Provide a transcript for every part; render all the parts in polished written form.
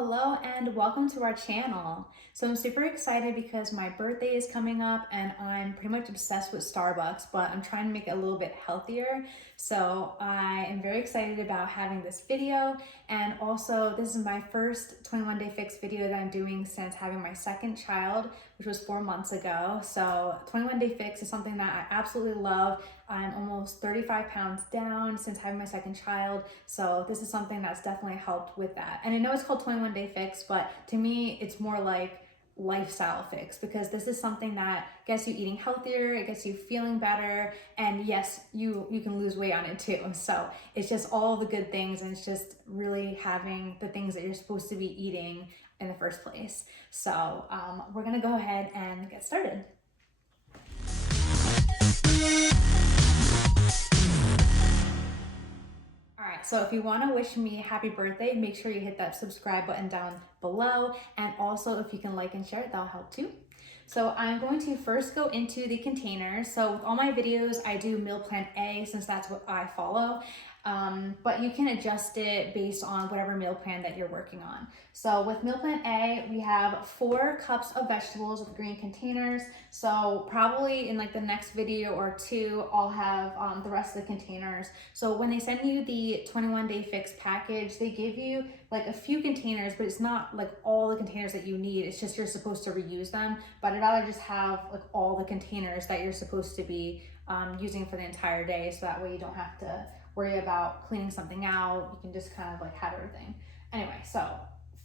Hello and welcome to our channel. So I'm super excited because my birthday is coming up and I'm pretty much obsessed with Starbucks, but I'm trying to make it a little bit healthier. So I am very excited about having this video, and also this is my first 21 Day Fix video that I'm doing since having my second child, which was 4 months ago. So 21 Day Fix is something that I absolutely love. I'm almost 35 pounds down since having my second child. So this is something that's definitely helped with that. And I know it's called 21 Day Fix, but to me, it's more like lifestyle fix, because this is something that gets you eating healthier, it gets you feeling better, and yes, you can lose weight on it too. So it's just all the good things, and it's just really having the things that you're supposed to be eating in the first place. So we're gonna go ahead and get started. Alright, so if you want to wish me happy birthday, make sure you hit that subscribe button down below, and also if you can like and share it, that'll help too. So I'm going to first go into the containers. So with all my videos, I do meal plan A since that's what I follow. But you can adjust it based on whatever meal plan that you're working on. So with meal plan A, we have 4 cups of vegetables with green containers. So probably in like the next video or two, I'll have the rest of the containers. So when they send you the 21 Day Fix package, they give you like a few containers, but it's not like all the containers that you need. It's just you're supposed to reuse them. But I'd rather just have like all the containers that you're supposed to be using for the entire day, so that way you don't have to worry about cleaning something out. You can just kind of like have everything. Anyway, so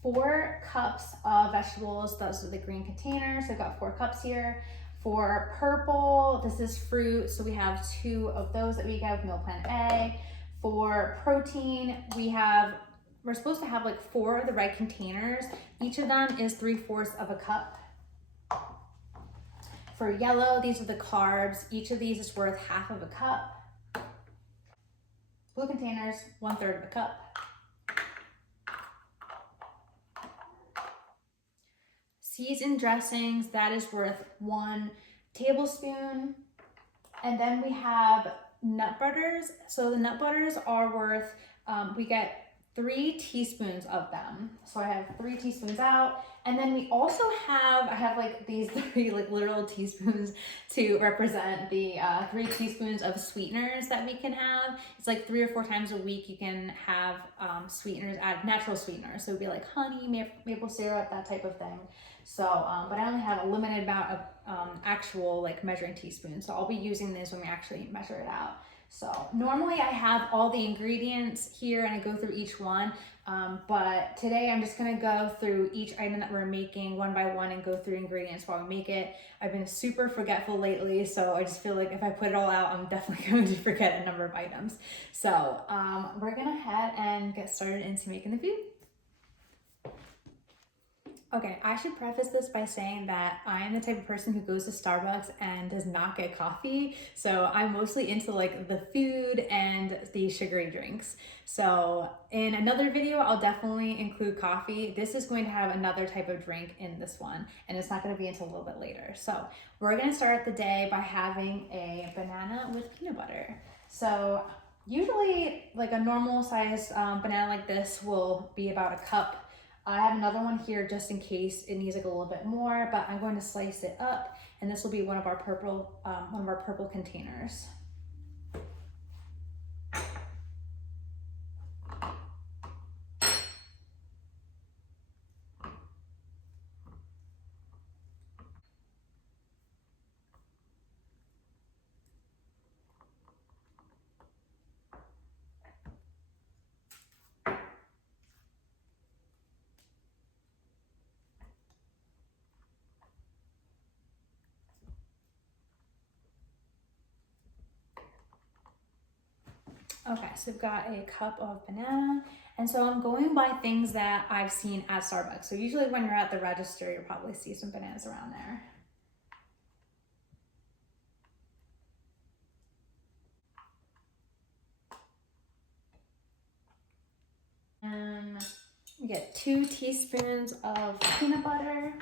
4 cups of vegetables. Those are the green containers. I've got 4 cups here. For purple, this is fruit, so we have 2 of those that we get with meal plan A. For protein, we're supposed to have like 4 of the red containers. Each of them is 3/4 of a cup. For yellow, these are the carbs. Each of these is worth 1/2 of a cup. Blue containers, 1/3 of a cup. Seasoned dressings, that is worth 1 tablespoon. And then we have nut butters. So the nut butters are worth, we get 3 teaspoons of them. So I have 3 teaspoons out. And then we also I have like these 3 like literal teaspoons to represent the 3 teaspoons of sweeteners that we can have. It's like 3 or 4 times a week you can have sweeteners, add natural sweeteners. So it'd be like honey, maple syrup, that type of thing. So, but I only have a limited amount of actual like measuring teaspoons. So I'll be using this when we actually measure it out. So normally I have all the ingredients here and I go through each one, but today I'm just gonna go through each item that we're making one by one and go through ingredients while we make it. I've been super forgetful lately, so I just feel like if I put it all out, I'm definitely going to forget a number of items. So we're gonna head and get started into making the food. Okay, I should preface this by saying that I am the type of person who goes to Starbucks and does not get coffee. So I'm mostly into like the food and the sugary drinks. So in another video, I'll definitely include coffee. This is going to have another type of drink in this one, and it's not going to be until a little bit later. So we're going to start the day by having a banana with peanut butter. So usually like a normal size banana like this will be about a cup. I have another one here just in case it needs like a little bit more, but I'm going to slice it up, and this will be one of our purple containers. Okay, so we've got a cup of banana, and so I'm going by things that I've seen at Starbucks. So usually when you're at the register, you'll probably see some bananas around there. And we get 2 teaspoons of peanut butter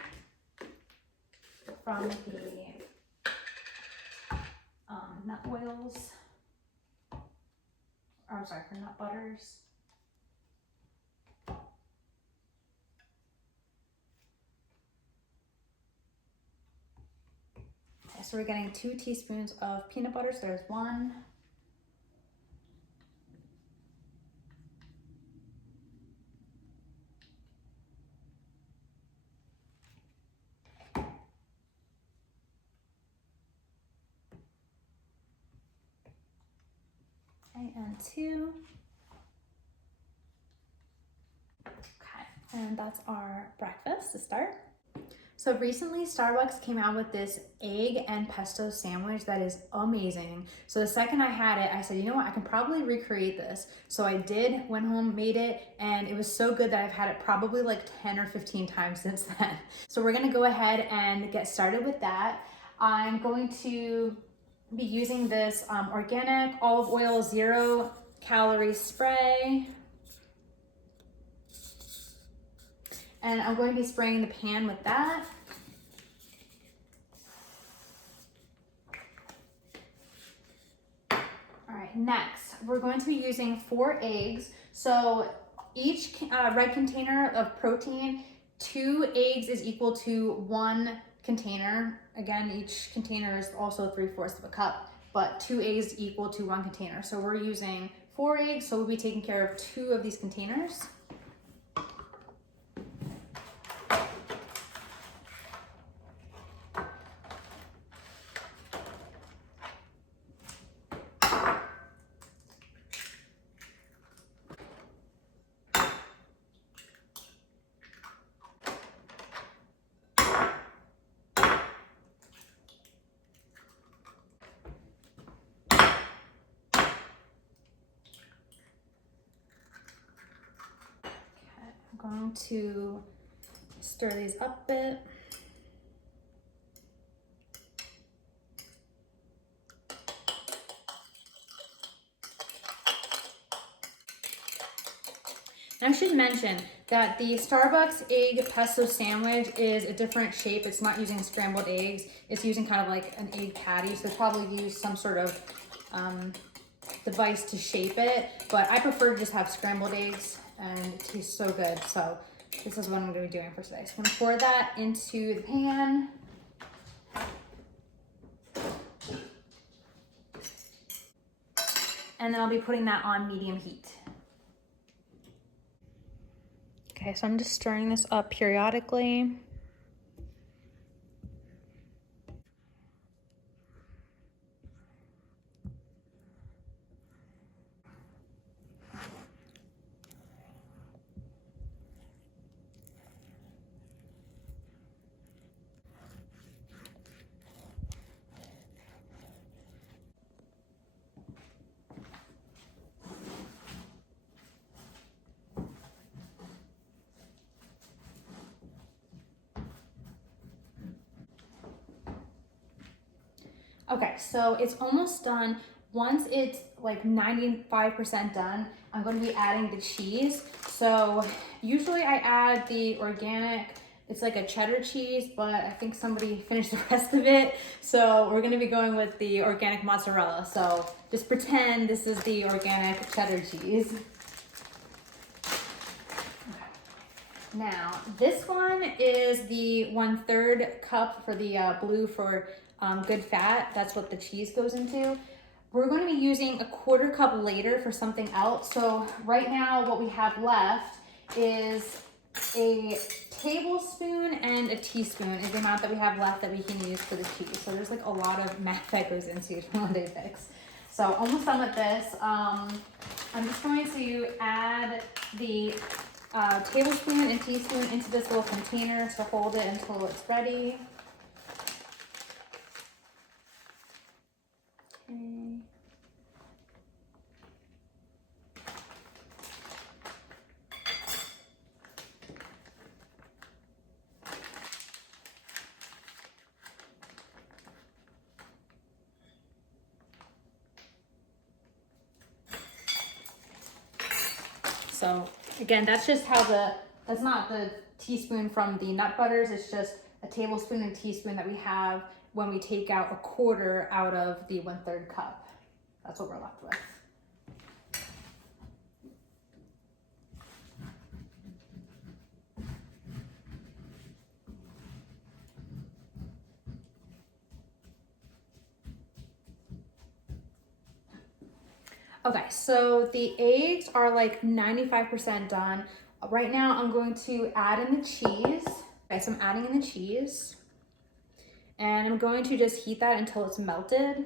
from the nut oils. Or I'm sorry, for nut butters. So we're getting 2 teaspoons of peanut butter. So there's 1. Okay, and 2. Okay, and that's our breakfast to start. So recently Starbucks came out with this egg and pesto sandwich that is amazing. So the second I had it, I said, you know what, I can probably recreate this. So I did, went home, made it, and it was so good that I've had it probably like 10 or 15 times since then. So we're gonna go ahead and get started with that. I'm going to be using this organic olive oil 0 calorie spray. And I'm going to be spraying the pan with that. All right, next, we're going to be using 4 eggs. So each red container of protein, 2 eggs is equal to 1 container. Again, each container is also 3/4 of a cup, but 2 eggs equal to 1 container. So we're using 4 eggs, so we'll be taking care of 2 of these containers. I'm going to stir these up a bit. And I should mention that the Starbucks egg pesto sandwich is a different shape. It's not using scrambled eggs. It's using kind of like an egg patty. So they probably use some sort of device to shape it. But I prefer to just have scrambled eggs, and it tastes so good. So this is what I'm going to be doing for today. So I'm going to pour that into the pan. And then I'll be putting that on medium heat. Okay, so I'm just stirring this up periodically. Okay, so it's almost done. Once it's like 95% done, I'm going to be adding the cheese. So usually I add the organic, it's like a cheddar cheese, but I think somebody finished the rest of it. So we're going to be going with the organic mozzarella. So just pretend this is the organic cheddar cheese. Now, this one is the 1/3 cup for the blue for good fat. That's what the cheese goes into. We're going to be using a 1/4 cup later for something else. So right now what we have left is a tablespoon and a teaspoon is the amount that we have left that we can use for the cheese. So there's like a lot of math that goes into it one day fix. So almost done with this. I'm just going to add the tablespoon and teaspoon into this little container to hold it until it's ready. Okay. So again, that's just how that's not the teaspoon from the nut butters. It's just a tablespoon and teaspoon that we have when we take out a 1/4 out of the 1/3 cup. That's what we're left with. Okay, so the eggs are like 95% done. Right now I'm going to add in the cheese. Okay, so I'm adding in the cheese. And I'm going to just heat that until it's melted.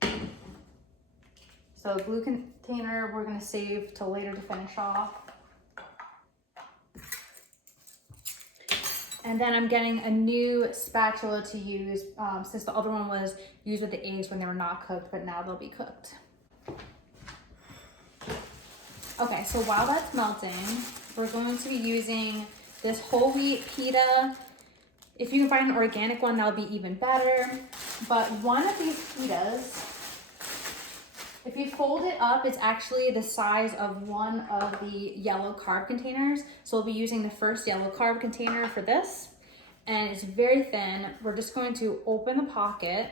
So the blue container we're gonna save till later to finish off. And then I'm getting a new spatula to use since the other one was used with the eggs when they were not cooked, but now they'll be cooked. Okay, so while that's melting, we're going to be using this whole wheat pita. If you can find an organic one, that would be even better. But one of these pitas, if you fold it up, it's actually the size of one of the yellow carb containers. So we'll be using the first yellow carb container for this. And it's very thin. We're just going to open the pocket.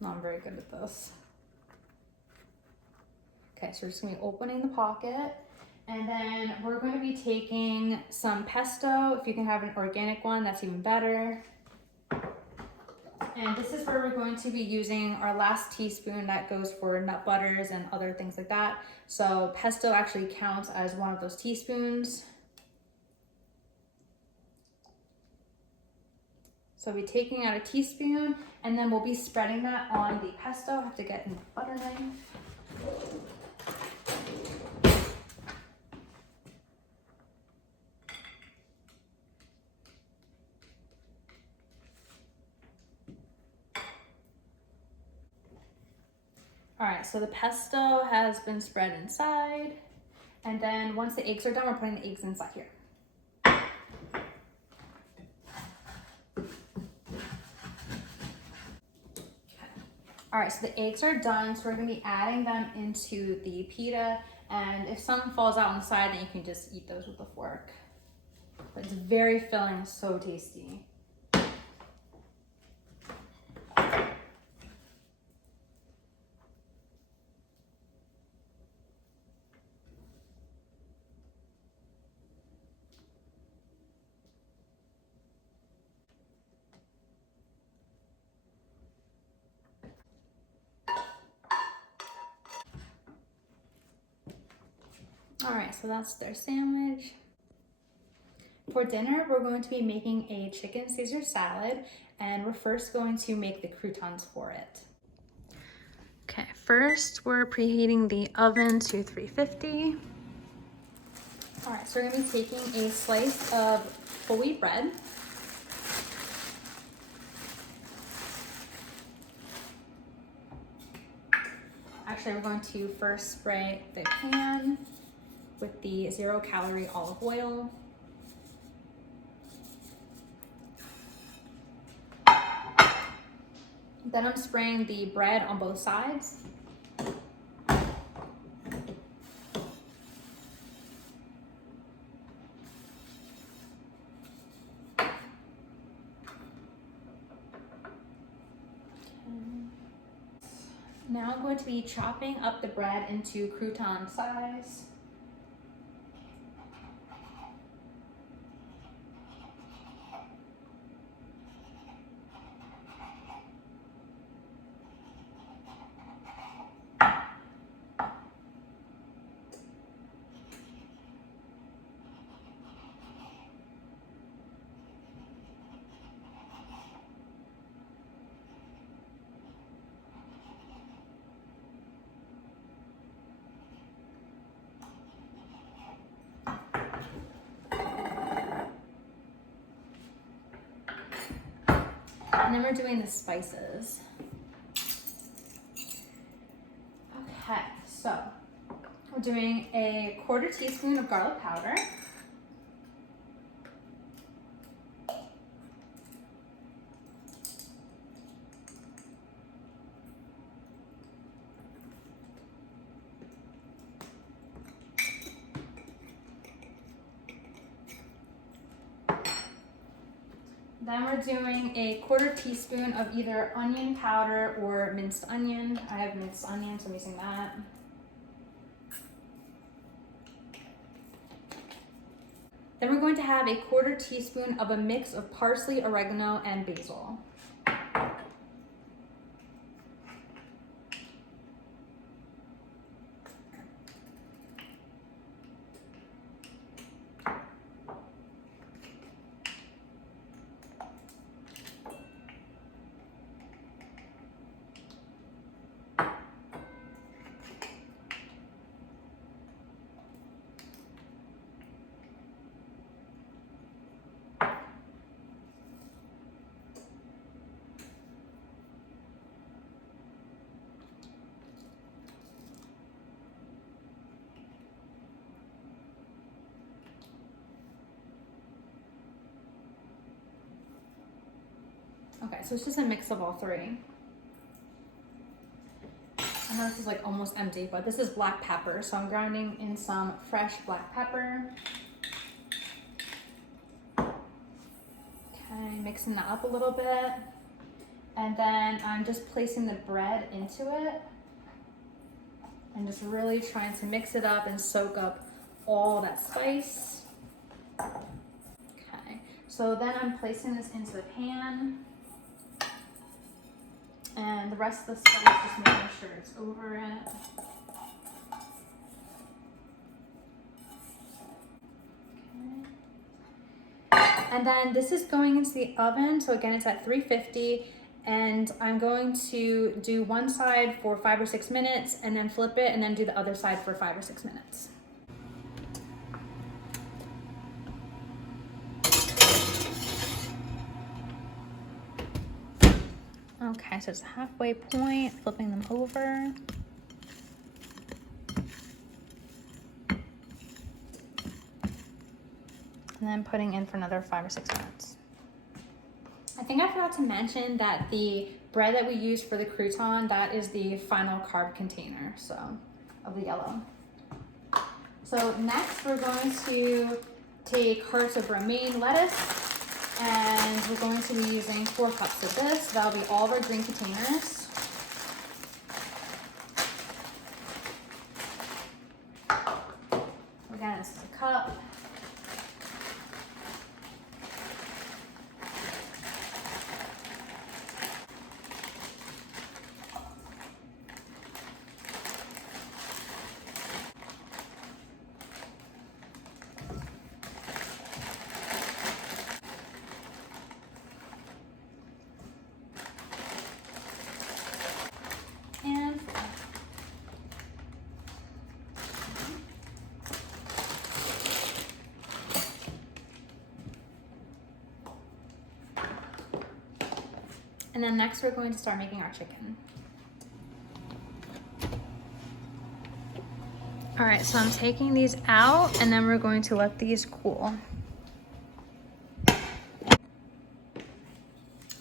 No, I'm very good at this. Okay, so we're just gonna be opening the pocket. And then we're going to be taking some pesto. If you can have an organic one, that's even better. And this is where we're going to be using our last teaspoon that goes for nut butters and other things like that. So pesto actually counts as one of those teaspoons. So we'll be taking out a teaspoon and then we'll be spreading that on the pesto. I have to get in the butter knife. All right, so the pesto has been spread inside. And then once the eggs are done, we're putting the eggs inside here. All right, so the eggs are done, so we're gonna be adding them into the pita, and if some falls out on the side, then you can just eat those with a fork. But it's very filling, so tasty. All right, so that's their sandwich. For dinner, we're going to be making a chicken Caesar salad, and we're first going to make the croutons for it. Okay, first we're preheating the oven to 350. All right, so we're gonna be taking a slice of whole wheat bread. Actually, we're going to first spray the pan with the 0-calorie olive oil. Then I'm spraying the bread on both sides. Now I'm going to be chopping up the bread into crouton size. And then we're doing the spices. Okay, so we're doing a 1/4 teaspoon of garlic powder. Then we're doing a 1/4 teaspoon of either onion powder or minced onion. I have minced onion, so I'm using that. Then we're going to have a 1/4 teaspoon of a mix of parsley, oregano, and basil. So it's just a mix of all three. I know this is like almost empty, but this is black pepper. So I'm grounding in some fresh black pepper. Okay, mixing that up a little bit. And then I'm just placing the bread into it and just really trying to mix it up and soak up all that spice. Okay, so then I'm placing this into the pan. And the rest of the spice, just making sure it's over it. Okay. And then this is going into the oven. So again, it's at 350. And I'm going to do one side for 5 or 6 minutes and then flip it and then do the other side for 5 or 6 minutes. Okay, so it's a halfway point, flipping them over. And then putting in for another 5 or 6 minutes. I think I forgot to mention that the bread that we use for the crouton, that is the final carb container, so, of the yellow. So next we're going to take hearts of romaine lettuce, and we're going to be using 4 cups of this. That'll be all of our green containers. Again, this is a cup. And then next we're going to start making our chicken. All right, so I'm taking these out and then we're going to let these cool.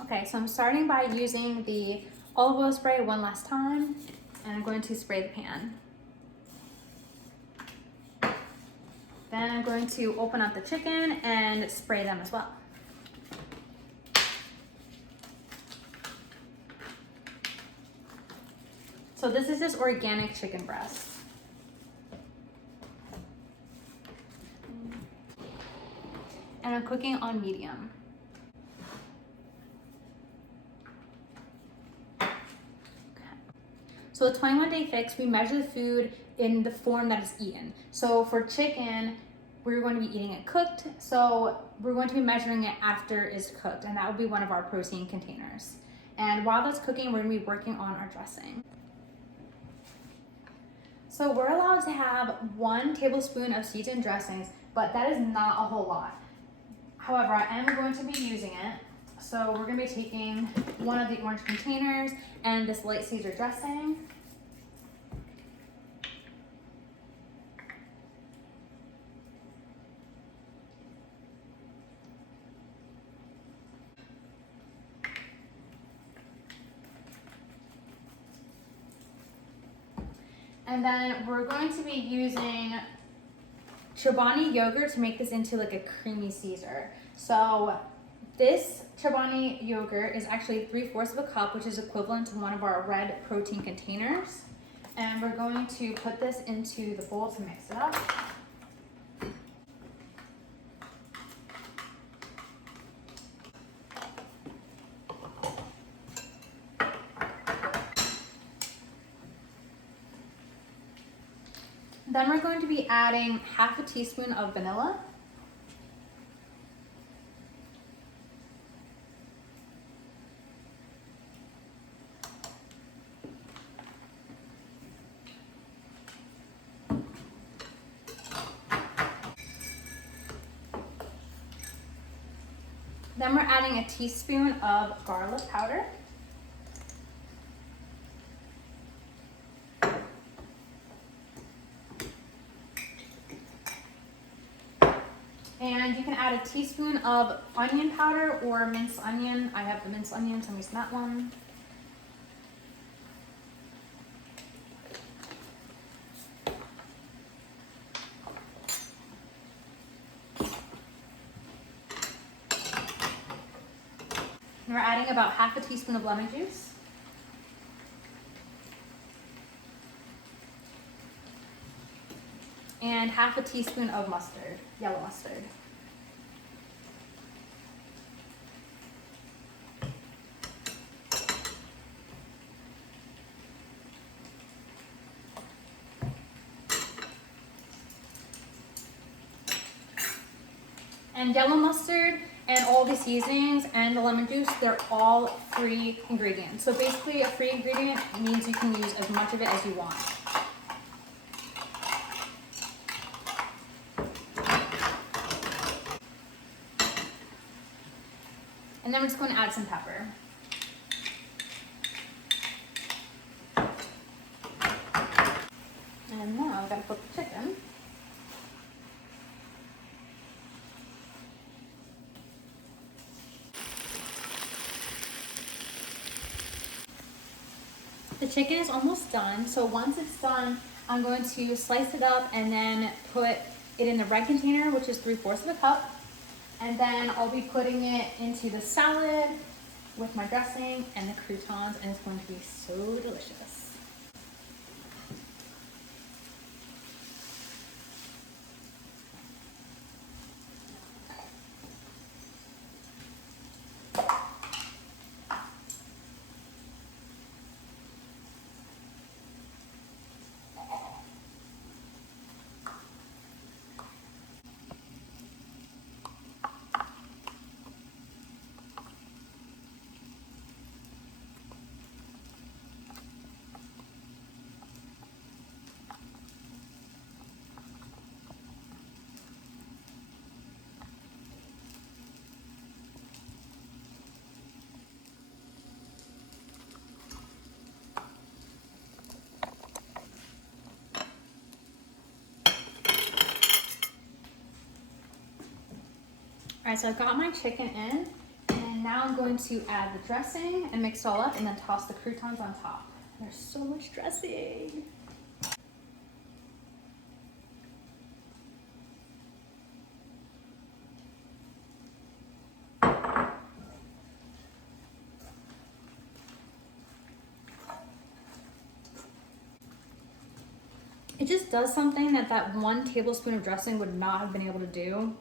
Okay, so I'm starting by using the olive oil spray one last time, and I'm going to spray the pan. Then I'm going to open up the chicken and spray them as well. So this is just organic chicken breast. And I'm cooking on medium. Okay. So the 21-day fix, we measure the food in the form that is eaten. So for chicken, we're going to be eating it cooked. So we're going to be measuring it after it's cooked, and that will be one of our protein containers. And while that's cooking, we're going to be working on our dressing. So we're allowed to have 1 tablespoon of seasoned dressings, but that is not a whole lot. However, I am going to be using it. So we're going to be taking one of the orange containers and this light Caesar dressing. And then we're going to be using Chobani yogurt to make this into like a creamy Caesar. So this Chobani yogurt is actually 3/4 of a cup, which is equivalent to one of our red protein containers. And we're going to put this into the bowl to mix it up. Then we're going to be adding 1/2 teaspoon of vanilla. Then we're adding a teaspoon of garlic powder. And you can add a teaspoon of onion powder or minced onion. I have the minced onion, so I'm using that one. And we're adding about half a teaspoon of lemon juice. And half a teaspoon of mustard, yellow mustard. And yellow mustard and all the seasonings and the lemon juice, they're all free ingredients. So basically a free ingredient means you can use as much of it as you want. And then we're just going to add some pepper. And now I've got to flip the chicken. The chicken is almost done, so once it's done, I'm going to slice it up and then put it in the red container, which is 3/4 of a cup. And then I'll be putting it into the salad with my dressing and the croutons, and it's going to be so delicious. All right, so I've got my chicken in, and now I'm going to add the dressing and mix it all up and then toss the croutons on top. There's so much dressing. It just does something that that 1 tablespoon of dressing would not have been able to do.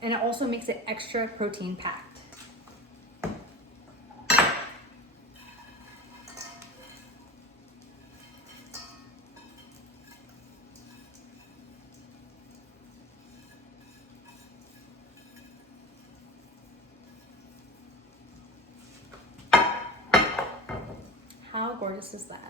And it also makes it extra protein packed. How gorgeous is that?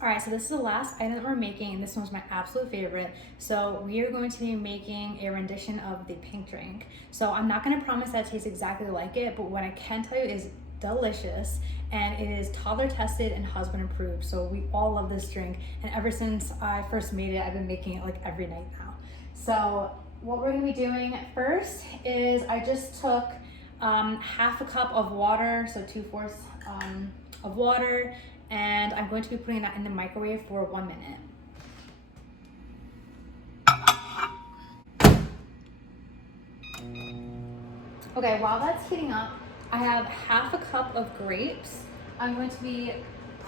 All right, so this is the last item that we're making, and this one's my absolute favorite. So we are going to be making a rendition of the pink drink. So I'm not gonna promise that it tastes exactly like it, but what I can tell you is delicious, and it is toddler tested and husband approved. So we all love this drink, and ever since I first made it, I've been making it like every night now. So what we're gonna be doing first is I just took half a cup of water, so 2/4 of water, and I'm going to be putting that in the microwave for 1 minute. Okay, while that's heating up, I have half a cup of grapes. I'm going to be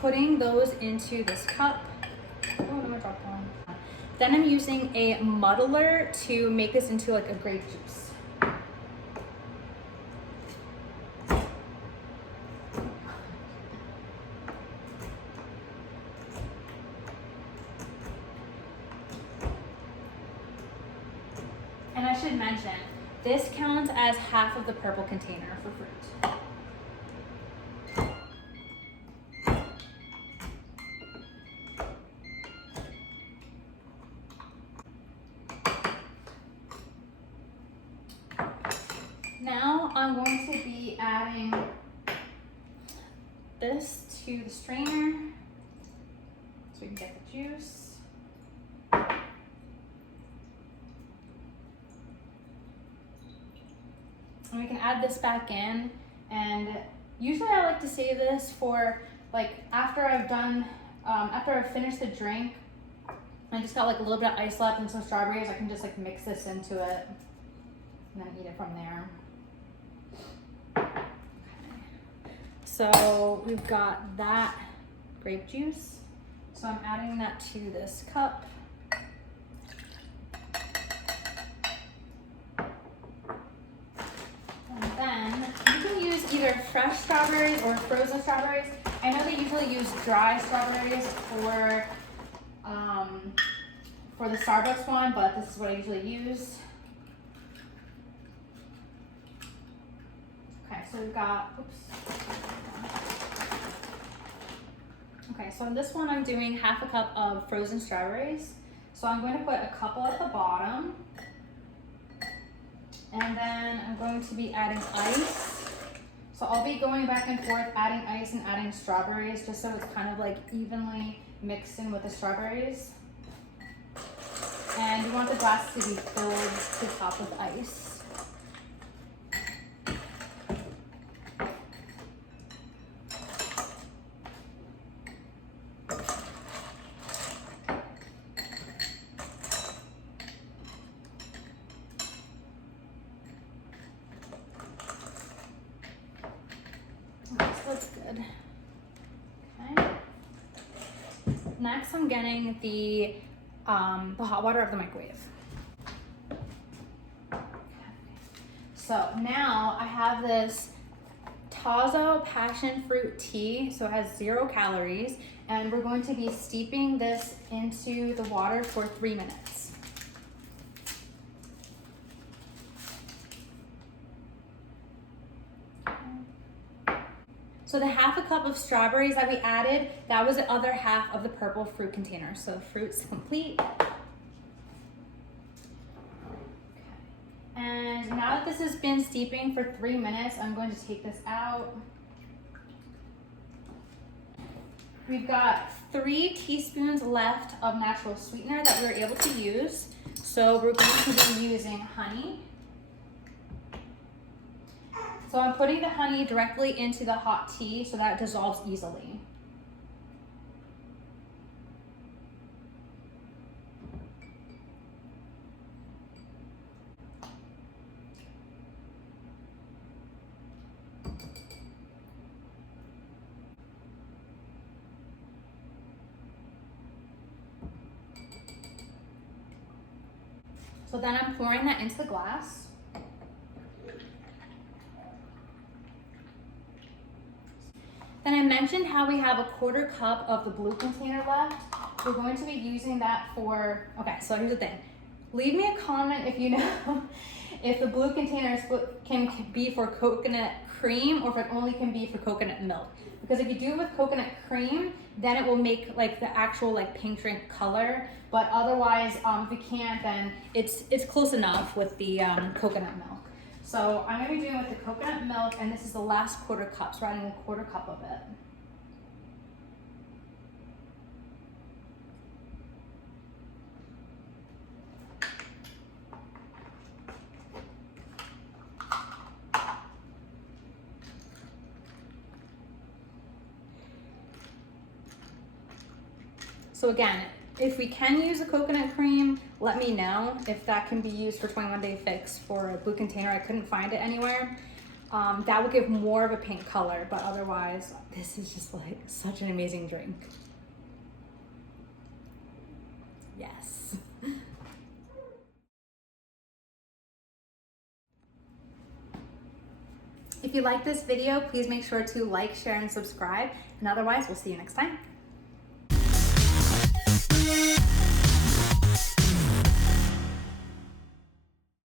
putting those into this cup. Oh, no, I dropped one. Then I'm using a muddler to make this into like a grape juice. And I should mention, this counts as half of the purple container for fruit. Now I'm going to be adding this to the strainer so we can get the juice. And we can add this back in. And usually I like to save this for like after I've done, after I've finished the drink, I just got like a little bit of ice left and some strawberries. I can just like mix this into it and then eat it from there. So we've got that grape juice. So I'm adding that to this cup. And then you can use either fresh strawberries or frozen strawberries. I know they usually use dry strawberries for the Starbucks one, but this is what I usually use. Okay, so we've got, oops. Okay, so in this one I'm doing half a cup of frozen strawberries. So I'm going to put a couple at the bottom. And then I'm going to be adding ice. So I'll be going back and forth adding ice and adding strawberries just so it's kind of like evenly mixed in with the strawberries. And you want the glass to be filled to the top with ice. That's good. Okay. Next, I'm getting the hot water of the microwave. Okay. So now I have this Tazo passion fruit tea. So it has 0 calories, and we're going to be steeping this into the water for 3 minutes. So the half a cup of strawberries that we added, that was the other half of the purple fruit container. So fruit's complete. Okay. And now that this has been steeping for 3 minutes, I'm going to take this out. We've got 3 teaspoons left of natural sweetener that we were able to use. So we're going to be using honey. So I'm putting the honey directly into the hot tea so that it dissolves easily. So then I'm pouring that into the glass. Then I mentioned how we have a 1/4 cup of the blue container left. We're going to be using that for, okay, so here's the thing. Leave me a comment if you know if the blue container can be for coconut cream or if it only can be for coconut milk. Because if you do it with coconut cream, then it will make like the actual like pink drink color. But otherwise, if you can't, then it's close enough with the coconut milk. So I'm going to be doing it with the coconut milk, and this is the last 1/4 cup, so we're adding a 1/4 cup of it. So again, if we can use a coconut cream, let me know if that can be used for 21 Day Fix for a blue container. I couldn't find it anywhere. That would give more of a pink color, but otherwise, this is just like such an amazing drink. Yes. If you like this video, please make sure to like, share, and subscribe. And otherwise, we'll see you next time.